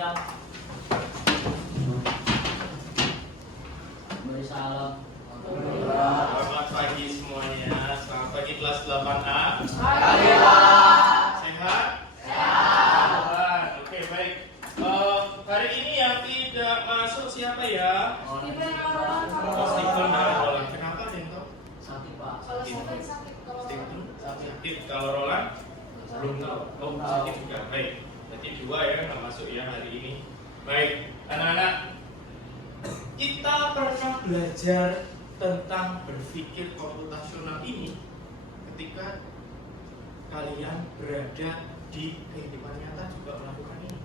siang. Beri salam. Selamat pagi semuanya. Selamat pagi kelas 8A. Pagi, Pak. Sehat? Sehat. Oke, baik. Hari ini yang tidak masuk siapa ya? Stephen Stephen dan Roland. Kenapa, Dento? Sakit, Pak. Kalau Stephen sakit, kalau Stephen Sakit. sakit. Kalau Roland? Belum tahu. Oh, sakit juga. Baik. Berarti dua ya nggak masuk ya hari ini. Baik, anak-anak. Kita pernah belajar tentang berpikir komputasional ini ketika kalian berada di kehidupan nyata juga melakukan ini.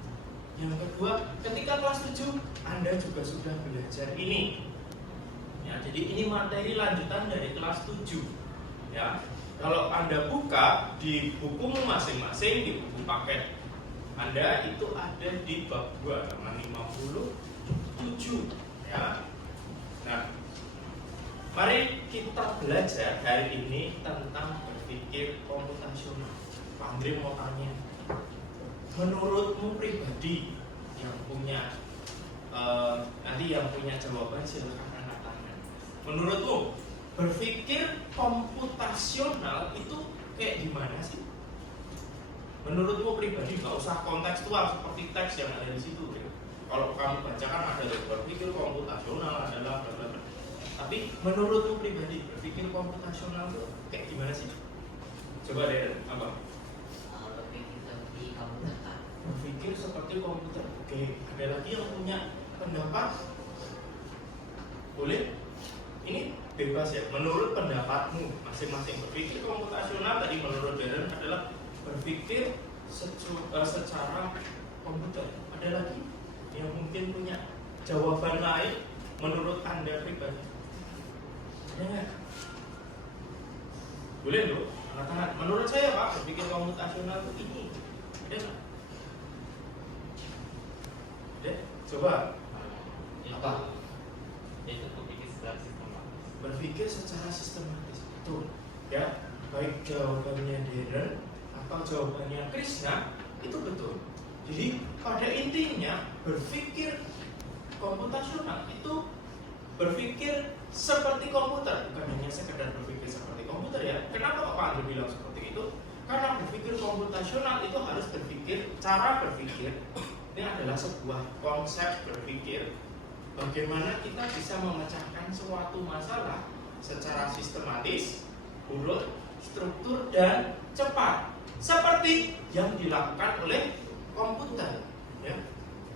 Yang kedua, ketika kelas 7 Anda juga sudah belajar ini. Ya, jadi ini materi lanjutan dari kelas 7. Ya. Kalau Anda buka di bukumu masing-masing, di buku paket Anda itu ada di bab 2 halaman 57. Ya. Nah, mari kita belajar hari ini tentang berpikir komputasional. Pak Andre mau tanya, menurutmu pribadi yang punya nanti yang punya jawaban silakan angkat tangan. Menurutmu berpikir komputasional itu kayak gimana sih? Menurutmu pribadi, nggak usah kontekstual seperti teks yang ada di situ. Ya. Kalau kamu bacakan ada berpikir komputasional adalah bla bla bla. Tapi menurutmu pribadi berpikir komputasional itu kayak gimana sih? Coba deh, apa? Berpikir seperti komputer, Pak. Berpikir seperti komputer. Oke, ada lagi yang punya pendapat? Boleh? Ini bebas ya. Menurut pendapatmu masing-masing berpikir komputasional tadi menurut Darren adalah berpikir secara komputer. Ada lagi yang mungkin punya jawaban lain menurut Anda pribadi? Ada nggak? Boleh loh, anak-anak. Menurut saya Pak, berpikir komputasional itu ini. Ada nggak? Ada? Coba. Apa? Itu berpikir secara sistematis. Berpikir secara sistematis. Betul. Ya, baik jawabannya Darren atau jawabannya Krishna itu betul. Jadi pada intinya berpikir komputasional itu berpikir seperti komputer, bukan hanya sekedar berpikir seperti komputer ya. Kenapa Pak Andre bilang seperti itu? Karena berpikir komputasional itu harus berpikir, cara berpikir ini adalah sebuah konsep berpikir bagaimana kita bisa memecahkan suatu masalah secara sistematis, urut, struktur, dan cepat seperti yang dilakukan oleh komputer ya.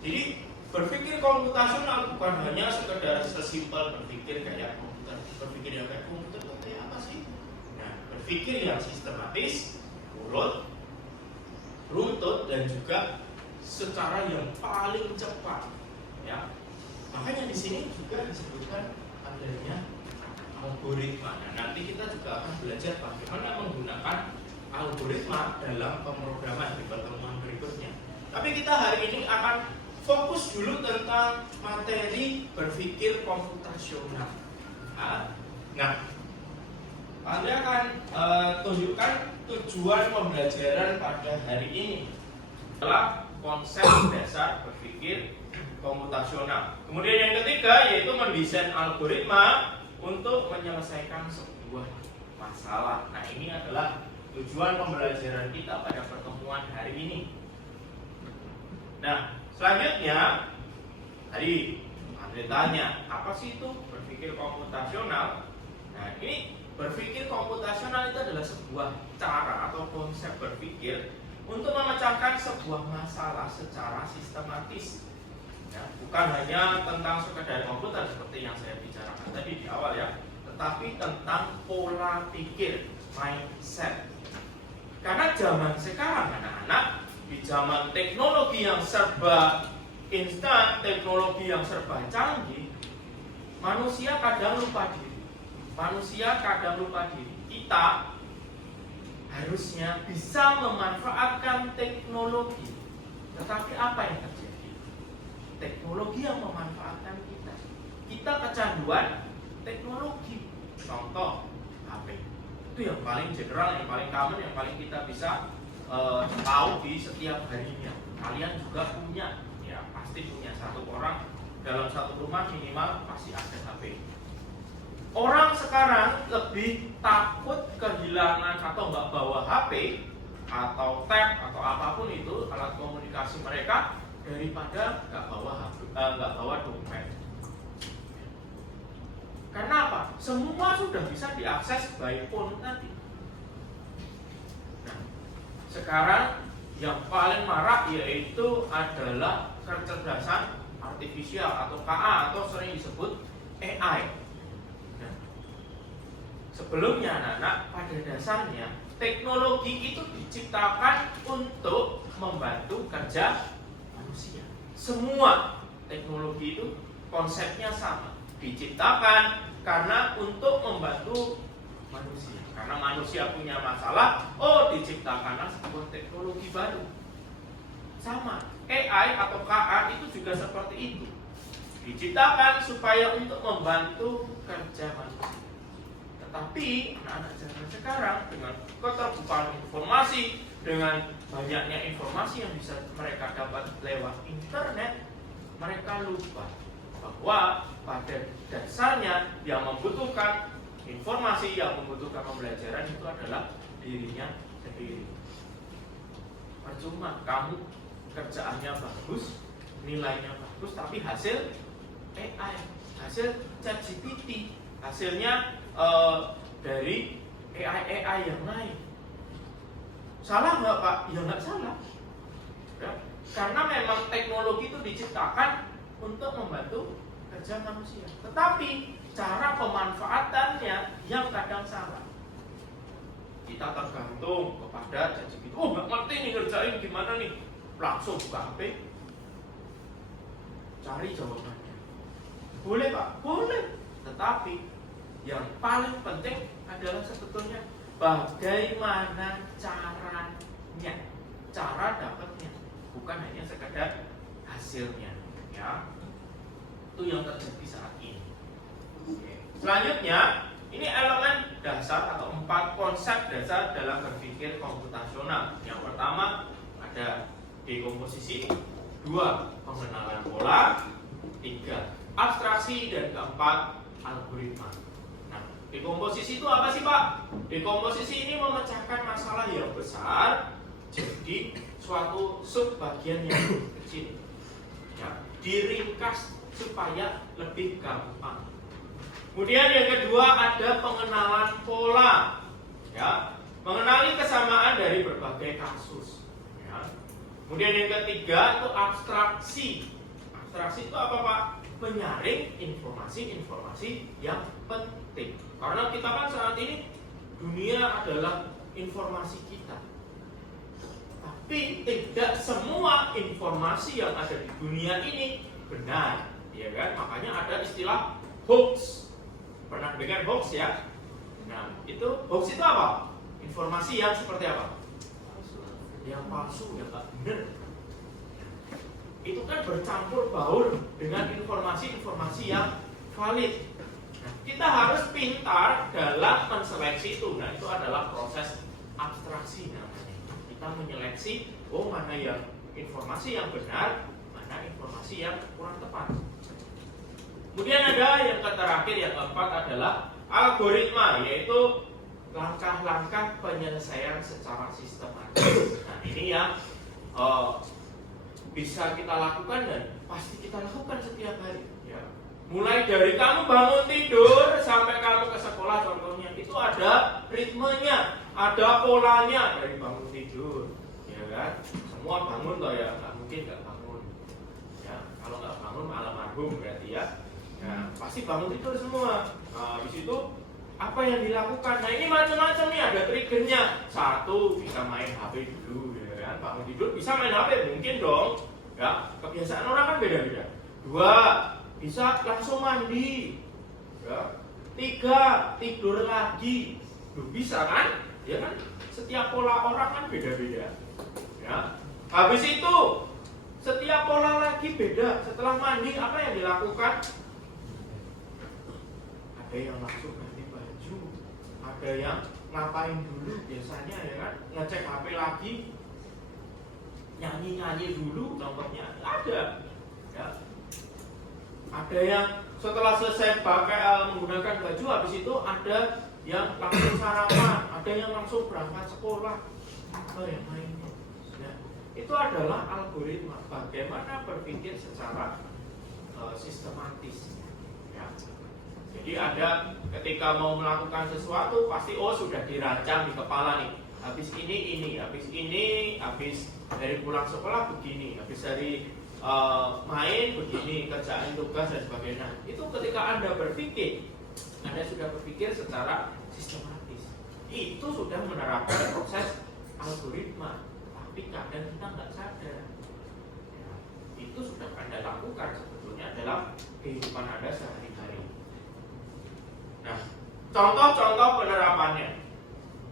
Jadi berpikir komputasional bukan hanya sekedar sesimpel berpikir kayak komputer. Berpikir yang kayak komputer itu kayak apa sih? Nah, berpikir yang sistematis, urut, runtut, dan juga secara yang paling cepat ya. Makanya di sini juga disebutkan adanya algoritma. Nah, nanti kita juga akan belajar bagaimana menggunakan algoritma dalam pemrograman di pertemuan berikutnya. Tapi kita hari ini akan fokus dulu tentang materi berpikir komputasional. Nah, Anda akan tunjukkan tujuan pembelajaran pada hari ini adalah konsep dasar berpikir komputasional. Kemudian yang ketiga yaitu mendesain algoritma untuk menyelesaikan sebuah masalah. Nah, ini adalah tujuan pembelajaran kita pada pertemuan hari ini. Nah, selanjutnya tadi Andre tanya, apa sih itu berpikir komputasional? Nah, ini berpikir komputasional itu adalah sebuah cara atau konsep berpikir untuk memecahkan sebuah masalah secara sistematis. Ya, bukan hanya tentang sekedar komputer seperti yang saya bicarakan tadi di awal ya, tetapi tentang pola pikir, mindset. Karena zaman sekarang anak-anak di zaman teknologi yang serba instan, teknologi yang serba canggih, manusia kadang lupa diri. Kita harusnya bisa memanfaatkan teknologi. Tetapi apa yang terjadi? Teknologi yang memanfaatkan kita. Kita kecanduan teknologi. Contoh HP. Itu yang paling general, yang paling common, yang paling kita bisa tahu di setiap harinya. Kalian juga punya ya dalam satu rumah minimal pasti ada HP. Orang sekarang lebih takut kehilangan atau nggak bawa HP atau tab atau apapun itu alat komunikasi mereka daripada nggak bawa HP, nggak bawa dompet. Karena apa? Semua sudah bisa diakses by phone tadi. Nah, sekarang yang paling marak yaitu adalah kecerdasan artifisial atau KA atau sering disebut AI. Nah, sebelumnya anak-anak, pada dasarnya teknologi itu diciptakan untuk membantu kerja manusia. Semua teknologi itu konsepnya sama, diciptakan karena untuk membantu manusia. Karena manusia punya masalah, diciptakanlah sebuah teknologi baru. Sama, AI atau KA itu juga seperti itu. Diciptakan supaya untuk membantu kerja manusia. Tetapi anak-anak zaman sekarang dengan keterbukaan informasi, dengan banyaknya informasi yang bisa mereka dapat lewat internet, mereka lupa bahwa pada dasarnya yang membutuhkan informasi, yang membutuhkan pembelajaran itu adalah dirinya sendiri. Percuma kamu kerjaannya bagus, nilainya bagus, tapi hasil AI, hasil ChatGPT, hasilnya dari AI yang lain. Salah nggak Pak? Ya nggak salah. Ya, karena memang teknologi itu diciptakan untuk membantu kerja manusia. Tetapi cara pemanfaatannya yang kadang salah. Kita tergantung kepada ChatGPT. Nggak ngerti nih ngerjain gimana nih? Langsung buka HP, cari jawabannya. Boleh Pak? Boleh. Tetapi yang paling penting adalah sebetulnya bagaimana caranya, cara dapatnya, bukan hanya sekedar hasilnya. Ya, itu yang terjadi saat ini. Selanjutnya, ini elemen dasar atau 4 konsep dasar dalam berpikir komputasional. Yang pertama ada dekomposisi, 2 pengenalan pola, 3 abstraksi, dan keempat algoritma. Nah, dekomposisi itu apa sih Pak? Dekomposisi ini memecahkan masalah yang besar jadi suatu subbagian yang kecil. Ya, diringkas supaya lebih gampang. Kemudian yang kedua ada pengenalan pola, ya, mengenali kesamaan dari berbagai kasus. Ya. Kemudian yang ketiga itu abstraksi. Abstraksi itu apa Pak? Menyaring informasi-informasi yang penting. Karena kita kan saat ini dunia adalah informasi kita. Tapi tidak semua informasi yang ada di dunia ini benar, ya kan? Makanya ada istilah hoax. Pernah dengar hoax ya? Nah, itu hoax itu apa? Informasi yang seperti apa? Yang palsu, yang nggak benar. Itu kan bercampur baur dengan informasi-informasi yang valid. Nah, kita harus pintar dalam menseleksi itu. Nah, itu adalah proses abstraksi namanya. Kita menyeleksi, mana yang informasi yang benar, mana informasi yang kurang tepat. Kemudian ada yang terakhir, yang keempat adalah algoritma, yaitu langkah-langkah penyelesaian secara sistematis. Nah, ini yang bisa kita lakukan dan pasti kita lakukan setiap hari. Ya. Mulai dari kamu bangun tidur sampai kamu ke sekolah, contohnya itu ada ritmenya, ada polanya dari bangun tidur, ya kan? Semua bangun loh ya, nggak mungkin nggak bangun. Ya, kalau nggak bangun almarhum berarti ya. Nah, pasti bangun tidur semua. Nah, di situ apa yang dilakukan? Nah, ini macam-macam nih, ada triggernya. 1, bisa main HP dulu, ya kan? Bangun tidur bisa main HP, mungkin dong. Ya, kebiasaan orang kan beda-beda. 2, bisa langsung mandi. Ya. 3, tidur lagi. Bisa kan? Ya kan? Setiap pola orang kan beda-beda. Ya. Habis itu setiap pola lagi beda. Setelah mandi apa yang dilakukan? Ada yang langsung ganti baju, ada yang ngapain dulu biasanya ya kan, ngecek HP lagi, nyanyi-nyanyi dulu contohnya ada ya. ada yang setelah selesai pakai menggunakan baju, habis itu ada yang langsung sarapan, ada yang langsung berangkat sekolah, atau yang lainnya. Nah, itu adalah algoritma bagaimana berpikir secara sistematis. Ya. Jadi ada ketika mau melakukan sesuatu pasti sudah dirancang di kepala nih. Habis ini, habis dari pulang sekolah begini, habis dari main begini, kerjaan tugas dan sebagainya. Itu ketika Anda berpikir, Anda sudah berpikir secara sistematis. Itu sudah menerapkan proses algoritma, tapi kadang kita nggak sadar. Ya, itu sudah Anda lakukan sebetulnya dalam kehidupan Anda sehari-hari. Nah, contoh-contoh penerapannya.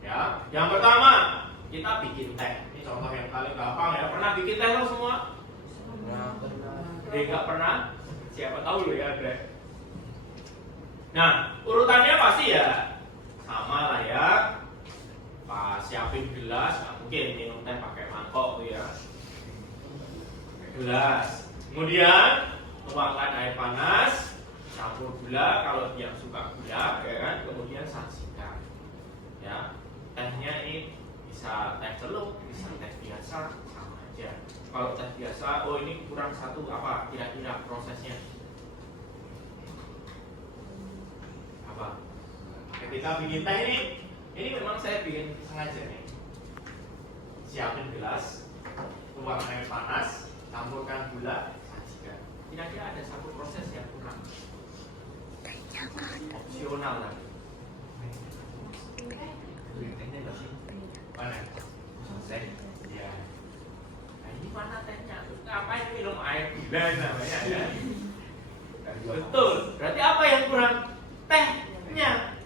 Ya, yang pertama kita bikin teh. Ini contoh yang paling gampang ya. Pernah bikin teh lo semua? Dia nggak pernah. Siapa tahu lo ya ada. Nah, urutannya pasti ya sama lah ya. Pas siapin gelas, nggak mungkin minum teh pakai mangkok tuh ya. Pakai gelas. Kemudian tuangkan air panas, campur gula kalau yang suka gula, ya kan. Kemudian sajikan. Ya, tehnya ini bisa teh celup, bisa teh biasa, sama aja. Kalau teh biasa, ini kurang satu apa kira-kira prosesnya? Apa? Ketika bikin teh ini memang saya bikin sengaja nih. Siapin gelas, tuang air panas, campurkan gula, sajikan. Kira-kira ada satu proses yang kurang. Opsional lah. Mana? Selesai. Ya. Nah, ini mana tehnya? Ngapain minum air gula namanya ya? Betul. Berarti apa yang kurang? Tehnya.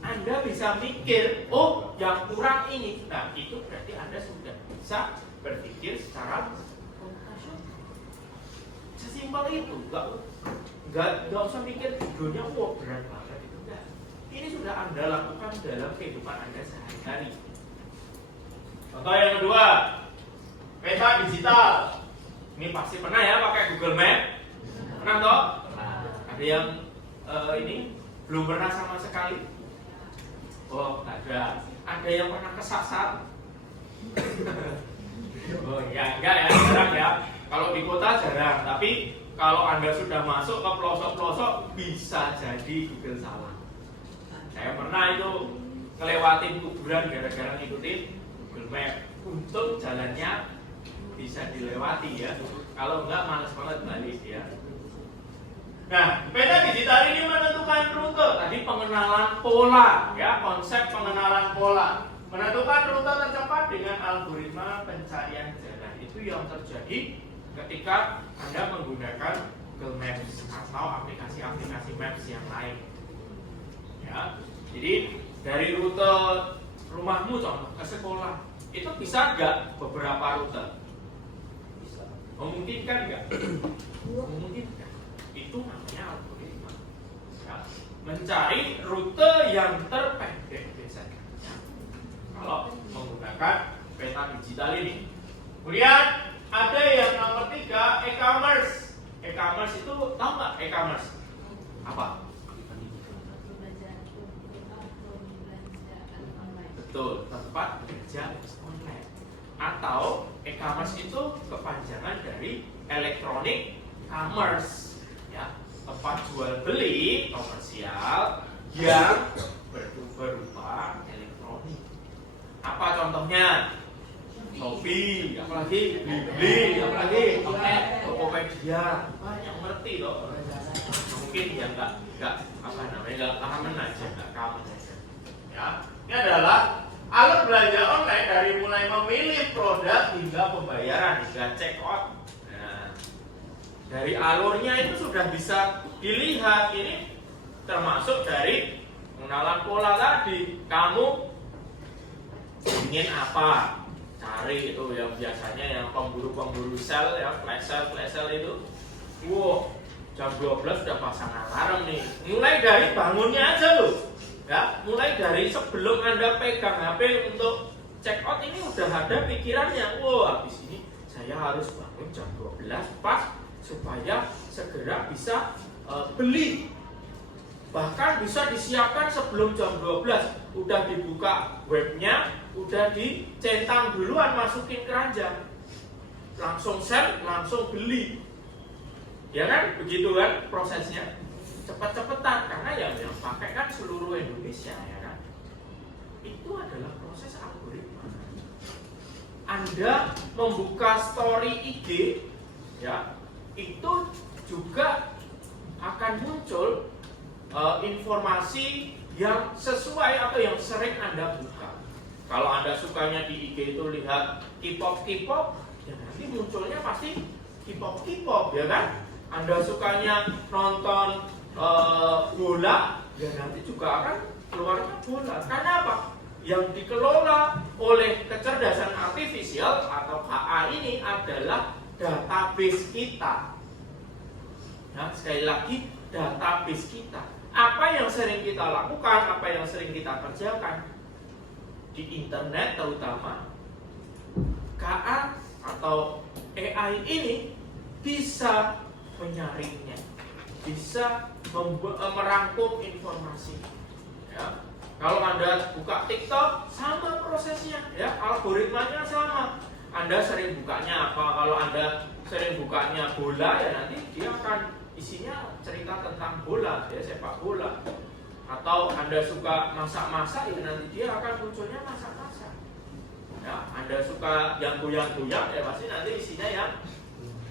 Anda bisa mikir, yang kurang ini. Nah, itu berarti Anda sudah bisa berpikir secara rasional. Sesimpel itu, nggak usah mikir videonya berat banget itu enggak. Ini sudah Anda lakukan dalam kehidupan Anda sehari-hari. Contoh yang kedua, peta digital. Ini pasti pernah ya pakai Google Map. Pernah toh? Ada yang ini belum pernah sama sekali. Nggak ada. Ada yang pernah kesasar. Ya enggak ya, jarang ya. Kalau di kota jarang, tapi kalau Anda sudah masuk ke pelosok-pelosok bisa jadi Google salah. Saya pernah itu ngelewatin kuburan gara-gara ngikutin Google Map. Untung jalannya bisa dilewati ya. Kalau enggak males banget balik ya. Nah, peta digital ini menentukan rute. Tadi pengenalan pola, ya, konsep pengenalan pola. Menentukan rute tercepat dengan algoritma pencarian jalan. Itu yang terjadi ketika Anda menggunakan Google Maps atau aplikasi-aplikasi Maps yang lain. Ya, jadi dari rute rumahmu contoh ke sekolah itu bisa nggak beberapa rute? Bisa. Memungkinkan nggak? Memungkinkan. Itu namanya algoritma. Ya, mencari rute yang terpendek biasanya. Kalau menggunakan peta digital ini. Kemudian ada yang nomor 3, e-commerce. E-commerce itu tahu nggak e-commerce? Apa? Betul, tempat belanja online. Atau e-commerce itu kepanjangan dari electronic commerce, ya, tempat jual beli komersial yang berupa elektronik. Apa contohnya? Shopee, apalagi Blibli, apalagi Tokopedia. Banyak ngerti loh. Mungkin ya nggak apa namanya nggak common aja, nggak common aja. Ya, ini adalah alur belanja online dari mulai memilih produk hingga pembayaran hingga check out. Nah, dari alurnya itu sudah bisa dilihat. Ini termasuk dari pengenalan pola tadi. Kamu ingin apa? Cari itu yang biasanya yang pemburu-pemburu sel ya, flash sale itu. Wow, jam 12 sudah pasang alarm nih. Mulai dari bangunnya aja loh. Ya, mulai dari sebelum Anda pegang HP untuk check out ini udah ada pikirannya. Wow, habis ini saya harus bangun jam 12 pas supaya segera segera bisa beli. Bahkan bisa disiapkan sebelum jam 12. Udah dibuka webnya, udah dicentang duluan, masukin keranjang. Langsung sell, langsung beli. Ya kan? Begitu kan prosesnya. Cepat-cepatan, karena yang pakai kan seluruh Indonesia, ya kan? Itu adalah proses algoritma. Anda membuka story IG, ya, itu juga akan muncul informasi yang sesuai atau yang sering Anda buka. Kalau Anda sukanya di IG itu lihat K-pop, ya nanti munculnya pasti K-pop, ya kan? Anda sukanya nonton bola, ya nanti juga akan keluarnya bola. Karena apa? Yang dikelola oleh kecerdasan artifisial atau AI ini adalah database kita. Nah, sekali lagi, database kita. Apa yang sering kita lakukan, apa yang sering kita kerjakan di internet terutama, KA atau AI ini bisa menyaringnya, bisa merangkum informasi. Ya. Kalau Anda buka TikTok, sama prosesnya, ya, algoritmanya sama. Anda sering bukanya apa? Kalau Anda sering bukanya bola, ya nanti dia akan isinya cerita tentang bola, ya, sepak bola. Atau Anda suka masak-masak, ya nanti dia akan munculnya masak-masak. Ya, Anda suka yang goyang-goyang, ya pasti nanti isinya yang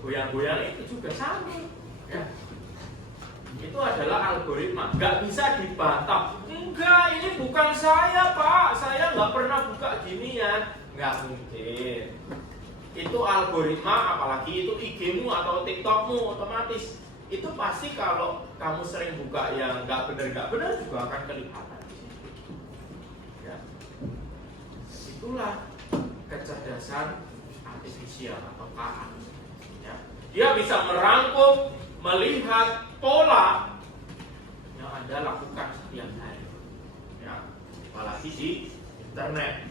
goyang-goyang itu juga sama. Ya. Itu adalah algoritma, nggak bisa dibantah. Enggak, ini bukan saya, Pak. Saya nggak pernah buka ginian. Nggak mungkin. Itu algoritma, apalagi itu IG-mu atau TikTok-mu otomatis. Itu pasti kalau kamu sering buka yang nggak benar juga akan kelihatan di situ. Ya. Itulah kecerdasan artifisial atau KA. Ya. Dia bisa merangkum, melihat pola yang Anda lakukan setiap hari, ya, apalagi di internet.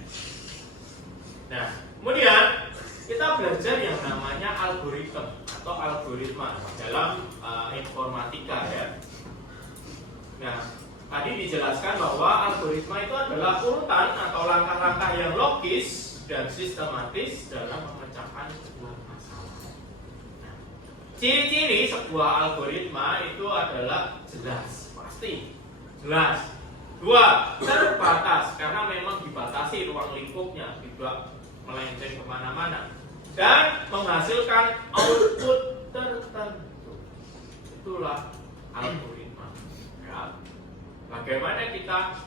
Nah, kemudian kita belajar yang namanya algoritma atau algoritma dalam informatika, ya. Nah, tadi dijelaskan bahwa algoritma itu adalah urutan atau langkah-langkah yang logis dan sistematis dalam memecahkan sebuah masalah. Ciri-ciri sebuah algoritma itu adalah jelas, pasti, jelas. Dua, terbatas, karena memang dibatasi ruang lingkupnya, tidak melenceng kemana-mana. Dan menghasilkan output tertentu. Itulah algoritma. Ya. Bagaimana kita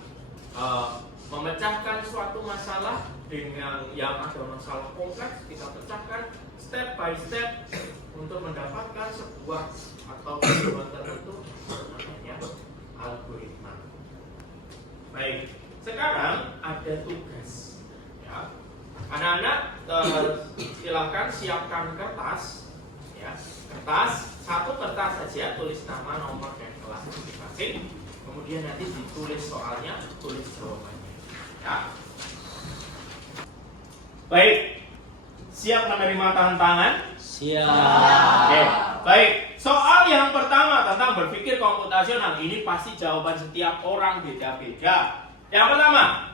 memecahkan suatu masalah dengan yang ada masalah kompleks, kita pecahkan step by step untuk mendapatkan sebuah atau tujuan tertentu, namanya algoritma. Baik, sekarang ada tugas. Ya. Anak-anak silakan siapkan kertas, ya, satu kertas saja, tulis nama, nomor, dan kelas masing-masing. Kemudian nanti ditulis soalnya, tulis jawabannya. Ya. Baik, siap menerima tantangan? Siap. Oke, baik. Soal yang pertama tentang berpikir komputasional, ini pasti jawaban setiap orang beda-beda. Yang pertama,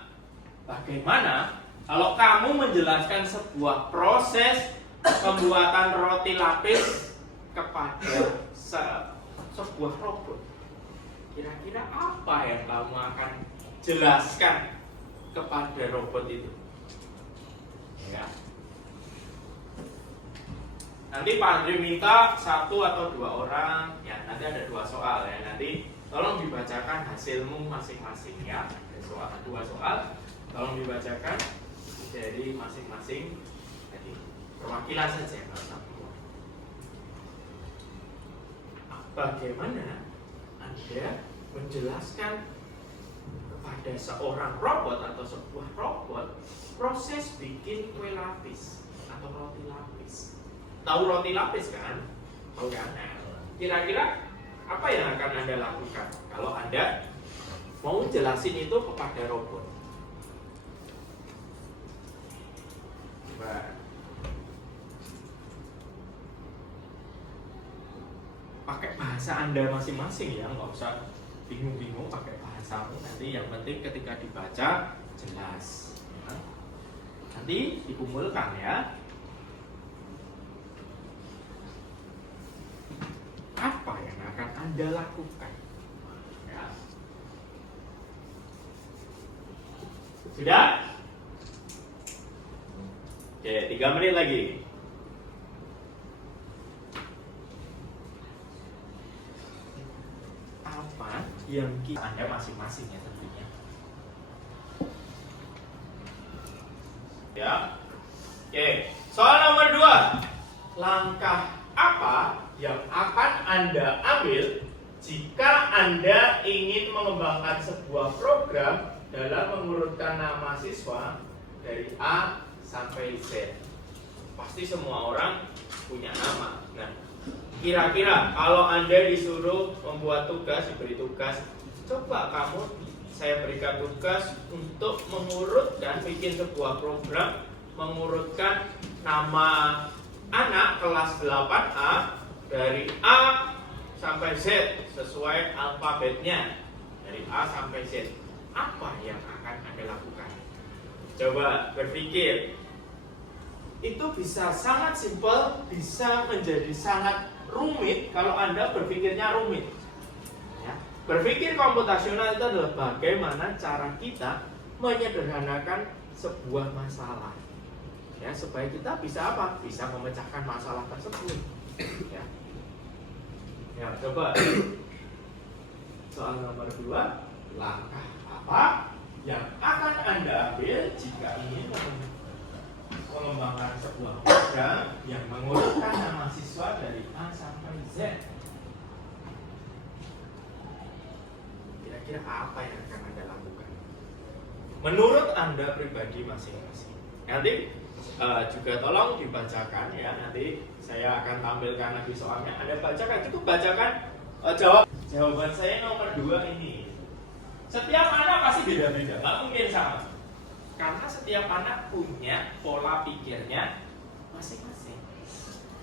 bagaimana kalau kamu menjelaskan sebuah proses pembuatan roti lapis kepada sebuah robot? Kira-kira apa yang kamu akan jelaskan kepada robot itu? Ya. Nanti Pak Andri minta satu atau dua orang, ya nanti ada dua soal, ya nanti tolong dibacakan hasilmu masing-masing, ya. Ada dua soal, tolong dibacakan dari masing-masing. Jadi perwakilan saja, nggak usah semua. Bagaimana Anda menjelaskan kepada seorang robot atau sebuah robot proses bikin kue lapis atau roti lapis? Tahu roti lapis kan? Tahu kan? Kira-kira apa yang akan Anda lakukan kalau Anda mau jelasin itu kepada robot? Coba. pakai bahasa Anda masing-masing ya, nggak usah bingung-bingung pakai bahasamu. Nanti yang penting ketika dibaca jelas. Ya. Nanti dikumpulkan ya. Apa yang akan Anda lakukan? Ya. Sudah? Oke, 3 menit lagi. Apa yang Anda masing-masing ya tentunya. Ya. Oke, soal nomor 2. Langkah apa yang akan Anda ambil jika Anda ingin mengembangkan sebuah program dalam mengurutkan nama siswa dari A sampai Z? Pasti semua orang punya nama. Nah, kira-kira kalau Anda disuruh membuat tugas, diberi tugas, coba saya berikan tugas untuk mengurutkan, bikin sebuah program, mengurutkan nama anak kelas 8A dari A sampai Z sesuai alfabetnya, dari A sampai Z. Apa yang akan Anda lakukan? Coba berpikir. Itu bisa sangat simpel, bisa menjadi sangat rumit kalau Anda berpikirnya rumit. Ya. Berpikir komputasional itu adalah bagaimana cara kita menyederhanakan sebuah masalah. Ya, supaya kita bisa apa? Bisa memecahkan masalah tersebut. Ya. Ya, coba soal nomor 2, langkah apa yang akan Anda ambil jika ingin mengembangkan sebuah program yang mengurutkan nama siswa dari A sampai Z? Kira-kira apa yang akan Anda lakukan? Menurut Anda pribadi masing-masing. Nanti juga tolong dibacakan ya, nanti saya akan tampilkan lagi soalnya. Anda bacakan, cukup bacakan jawaban saya nomor 2 ini. Setiap anak pasti beda-beda, nggak mungkin sama. Karena setiap anak punya pola pikirnya masing-masing.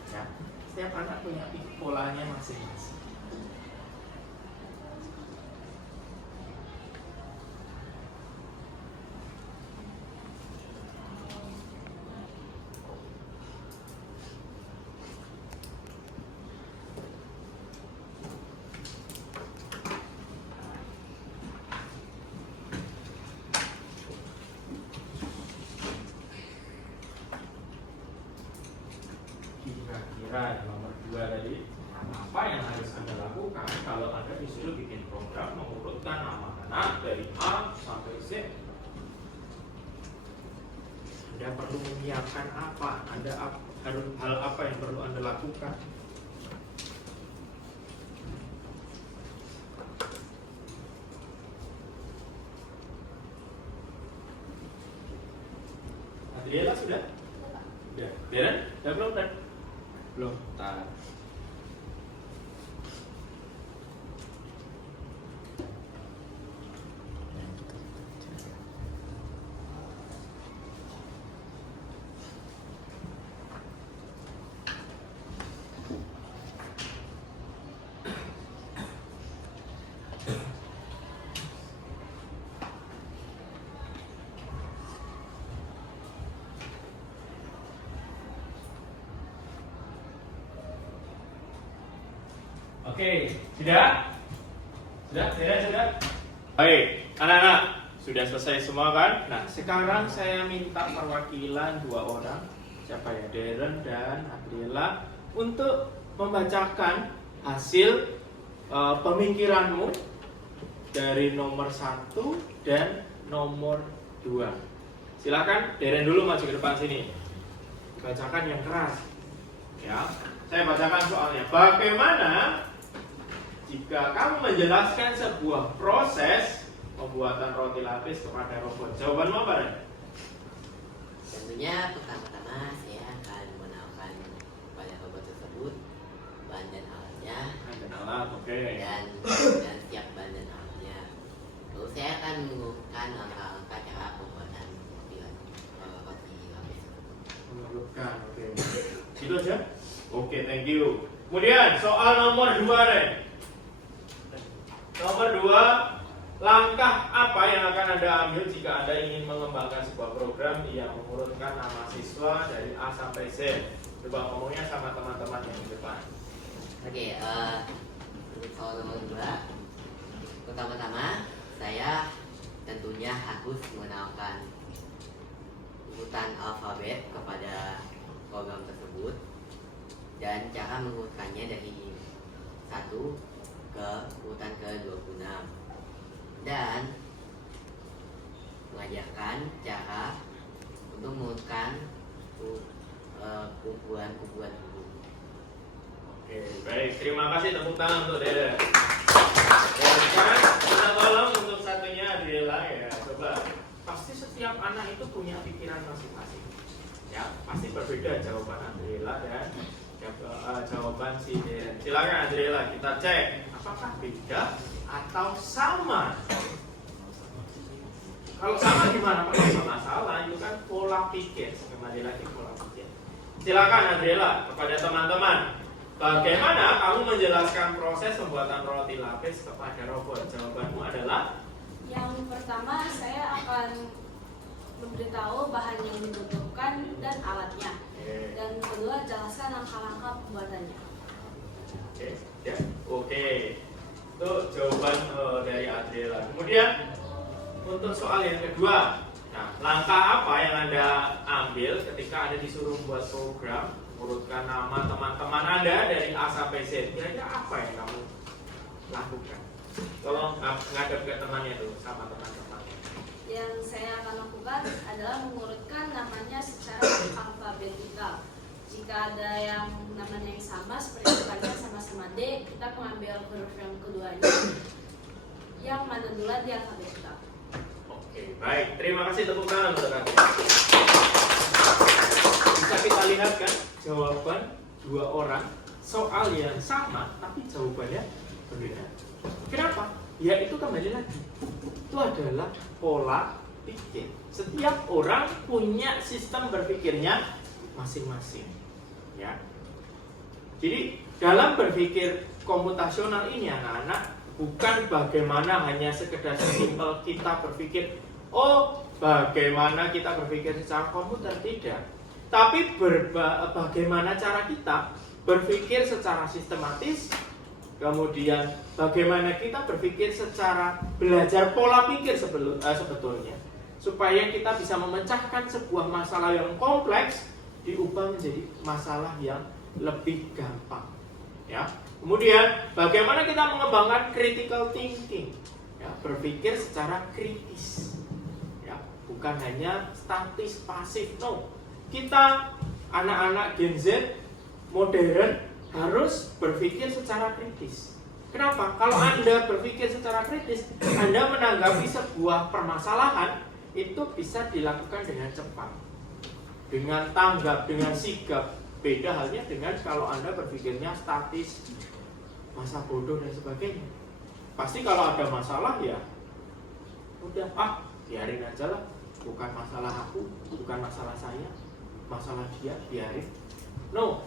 Ya, setiap anak punya polanya masing-masing. Kira-kira nomor 2 tadi, apa yang harus Anda lakukan kalau Anda disuruh bikin program mengurutkan nama anak dari A sampai Z? Anda perlu menyiapkan apa? Hal apa yang perlu Anda lakukan? Adriela sudah? Sudah. Darren? Sudah belum? Belum. Tar. Oke, sudah? Sudah? Baik, anak-anak, sudah selesai semua kan? Nah, sekarang saya minta perwakilan 2 orang, siapa ya, Darren dan Adriela, untuk membacakan hasil pemikiranmu dari nomor 1 dan nomor 2. Silakan, Darren dulu maju ke depan sini. Bacakan yang keras. Ya, saya bacakan soalnya. Bagaimana jika kamu menjelaskan sebuah proses pembuatan roti lapis kepada robot? Jawabanmu apa, Ren? Tentunya pertama-tama saya akan mengenalkan kepada robot tersebut bahan dan alatnya. Oke. Dan setiap bahan dan alatnya. Lalu saya akan mengurutkan langkah-langkah cara pembuatan roti lapis. Menurutkan, oke. Itu aja? Oke, thank you. Kemudian soal nomor 2 Ren. Nomor 2, langkah apa yang akan Anda ambil jika Anda ingin mengembangkan sebuah program yang mengurutkan nama siswa dari A sampai Z? Coba ngomongnya sama teman-teman yang di depan. Oke, untuk soal nomor 2, pertama-tama saya tentunya harus mengenalkan urutan alfabet kepada program tersebut dan cara mengurutkannya dari 1 ke urutan ke-26 dan mengajarkan cara untuk mengurutkan kumpulan-kumpulan huruf. Oke, baik. Terima kasih, tepuk tangan untuk Dede. Dan sekarang kita tolong untuk satunya Adriela ya. Coba, pasti setiap anak itu punya pikiran masing-masing. Ya, pasti berbeda jawaban Adriela dan jawaban si Dede. Silakan Adriela, kita cek apakah beda atau sama. Kalau sama gimana? Kalau masalah itu kan pola pikir. Kembali lagi pola pikir. Silakan Adriela kepada teman-teman. Bagaimana kamu menjelaskan proses pembuatan roti lapis kepada robot? Jawabanmu adalah? Yang pertama, saya akan memberitahu bahan yang dibutuhkan dan alatnya. Dan kedua, jelaskan langkah-langkah pembuatannya. Oke, ya, oke. Itu jawaban dari Adriela. Kemudian untuk soal yang kedua, nah, langkah apa yang Anda ambil ketika Anda disuruh membuat program, urutkan nama teman-teman Anda dari A sampai Z? Kira-kira apa yang kamu lakukan? Tolong ngadep ke temannya dulu sama teman-temannya. Yang saya akan lakukan adalah mengurutkan namanya secara alfabetikal. Jika ada yang namanya yang sama, seperti misalnya sama-sama D, kita mengambil huruf yang keduanya yang mana duluan di alfabetikal. Oke, baik. Terima kasih, tepuk tangan untuk Anda. Bisa kita lihat kan jawaban 2 orang soal yang sama tapi jawabannya berbeda. Kenapa? Ya itu kembali lagi. Itu adalah pola pikir. Setiap orang punya sistem berpikirnya masing-masing. Ya. Jadi dalam berpikir komputasional ini anak-anak bukan bagaimana hanya sekedar simpel kita berpikir, oh bagaimana kita berpikir secara komputer, tidak. Tapi bagaimana cara kita berpikir secara sistematis, kemudian bagaimana kita berpikir secara belajar pola pikir sebetulnya, supaya kita bisa memecahkan sebuah masalah yang kompleks diubah menjadi masalah yang lebih gampang. Ya. Kemudian bagaimana kita mengembangkan critical thinking, ya, berpikir secara kritis, ya, bukan hanya statis pasif. No, kita anak-anak Gen Z modern harus berpikir secara kritis. Kenapa? Kalau Anda berpikir secara kritis, Anda menanggapi sebuah permasalahan itu bisa dilakukan dengan cepat, dengan tanggap, dengan sigap. Beda halnya dengan kalau Anda berpikirnya statis, masa bodoh dan sebagainya. Pasti kalau ada masalah ya udah, biarin aja lah. Bukan masalah aku, bukan masalah saya, masalah dia, biarin. No,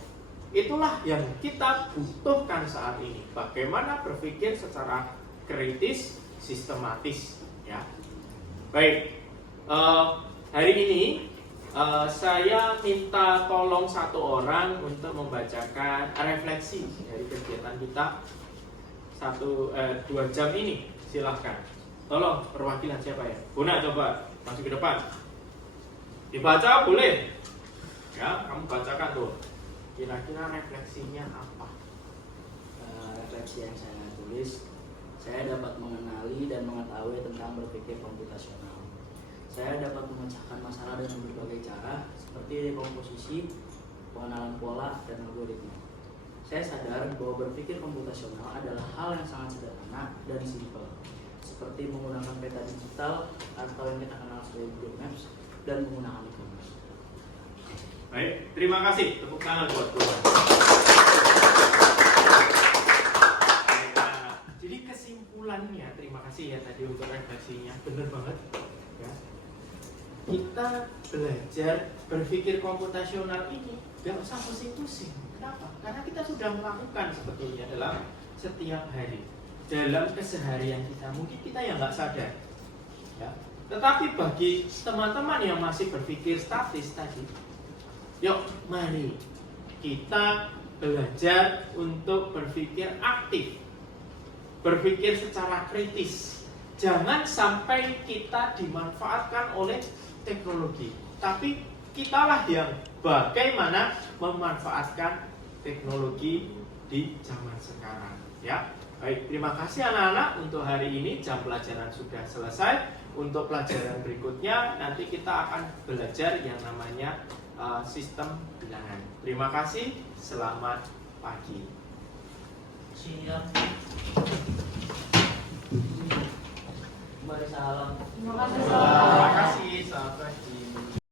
itulah yang kita butuhkan saat ini. Bagaimana berpikir secara kritis, sistematis, ya. Baik, hari ini saya minta tolong 1 orang untuk membacakan refleksi dari kegiatan kita 2 jam ini. Silahkan. Tolong perwakilan siapa ya? Buna, coba masuk ke depan. Dibaca boleh. Ya, kamu bacakan tuh. Kira-kira refleksinya apa? Refleksi yang saya tulis, saya dapat mengenali dan mengetahui tentang berpikir komputasional. Saya dapat memecahkan masalah dengan berbagai cara, seperti dekomposisi, pengenalan pola, dan algoritma. Saya sadar bahwa berpikir komputasional adalah hal yang sangat sederhana dan simpel, seperti menggunakan peta digital atau yang kita kenal sebagai Google Maps, dan menggunakan e-commerce. Baik, terima kasih. Tepuk tangan buat Buna. Jadi kesimpulannya, terima kasih ya tadi untuk refleksinya, benar banget. Ya. Kita belajar berpikir komputasional ini gak usah pusing-pusing. Kenapa? Karena kita sudah melakukan sebetulnya dalam setiap hari, dalam keseharian kita. Mungkin kita yang nggak sadar, ya. Tetapi bagi teman-teman yang masih berpikir statis tadi, yuk mari kita belajar untuk berpikir aktif, berpikir secara kritis. Jangan sampai kita dimanfaatkan oleh teknologi, tapi kitalah yang bagaimana memanfaatkan teknologi di zaman sekarang, ya. Baik, terima kasih anak-anak untuk hari ini. Jam pelajaran sudah selesai. Untuk pelajaran berikutnya nanti kita akan belajar yang namanya sistem bilangan. Terima kasih, selamat pagi. Siap. Mari salam. Terima kasih. Terima kasih, selamat pagi.